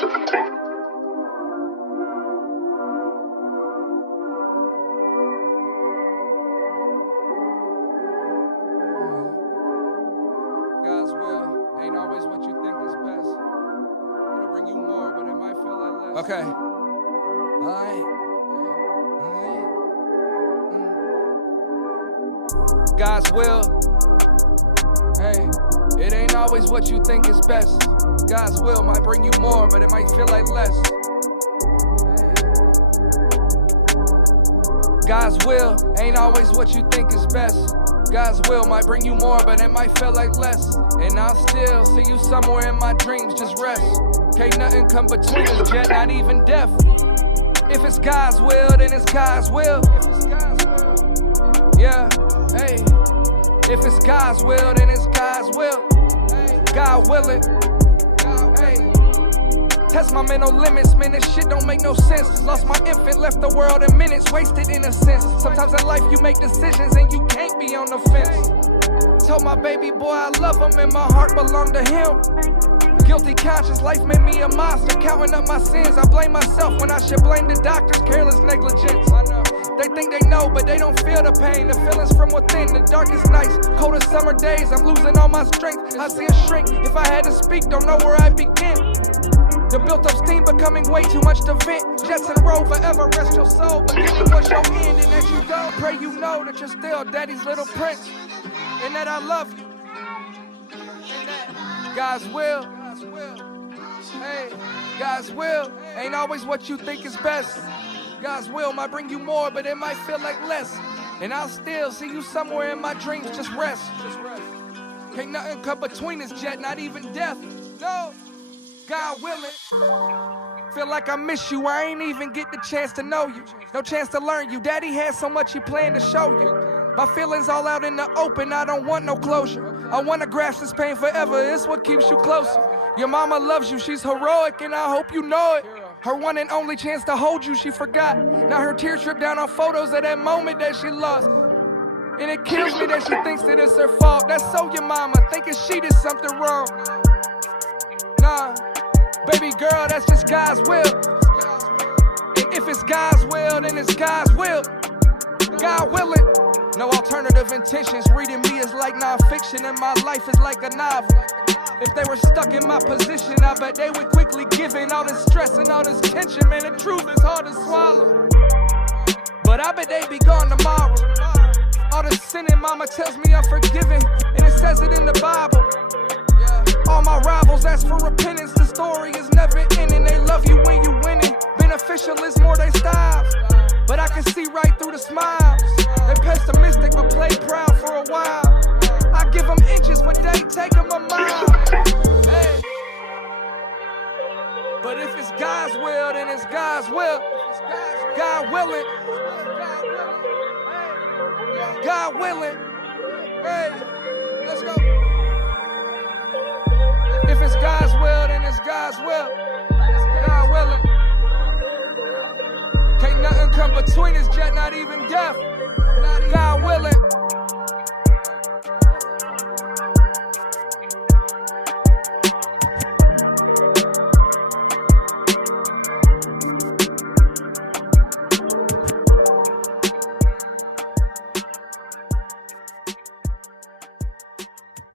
to the team. God's will ain't always what you think is best. It'll bring you more, but it might feel like less. Okay. God's will, hey, it ain't always what you think is best. God's will might bring you more, but it might feel like less. God's will ain't always what you think is best. God's will might bring you more, but it might feel like less. And I'll still see you somewhere in my dreams, just rest. Can't nothing come between us, Jet, not even death. If it's God's will, then it's God's will. If it's God's will, yeah, hey. If it's God's will, then it's God's will. Hey. God willing, hey. Test my mental limits, man, this shit don't make no sense. Lost my infant, left the world in minutes, wasted in a sense. Sometimes in life you make decisions and you can't be on the fence. Told my baby boy I love him and my heart belonged to him. Guilty conscience, life made me a monster, counting up my sins. I blame myself when I should blame the doctors, careless negligence. They think they know, but they don't feel the pain. The feelings from within, the darkest nights, coldest summer days. I'm losing all my strength, I see a shrink. If I had to speak, don't know where I begin. The built up steam becoming way too much to vent. Jettson Roe, forever rest your soul. But give me what's your end, and as you go, pray you know that you're still daddy's little prince, and that I love you, and that God's will, hey, God's will ain't always what you think is best. God's will might bring you more, but it might feel like less. And I'll still see you somewhere in my dreams, just rest. Can't nothing come between us, Jet, not even death. No, God willing. Feel like I miss you, I ain't even get the chance to know you. No chance to learn you, daddy had so much he planned to show you. My feelings all out in the open, I don't want no closure. I wanna grasp this pain forever, it's what keeps you closer. Your mama loves you, she's heroic, and I hope you know it. Her one and only chance to hold you, she forgot. Now her tears drip down on photos of that moment that she lost. And it kills me that she thinks that it's her fault. That's so your mama, thinking she did something wrong. Nah, baby girl, that's just God's will. And if it's God's will, then it's God's will. God willing. No alternative intentions. Reading me is like non-fiction, and my life is like a novel. If they were stuck in my position, I bet they would quickly give in. All this stress and all this tension, man, the truth is hard to swallow. But I bet they be gone tomorrow. All the sinning, mama tells me I'm forgiven, and it says it in the Bible. All my rivals ask for repentance, the story is never ending. They love you when you winning, beneficial is more their styles. But I can see right through the smiles. They pessimistic but play proud for a while. I give them inches, but they take them a mile. Hey. But if it's God's will, then it's God's will. God willing. God willing. Hey, let's go. If it's God's will, then it's God's will. God willing. Can't nothing come between us, Jet, not even death. God willing.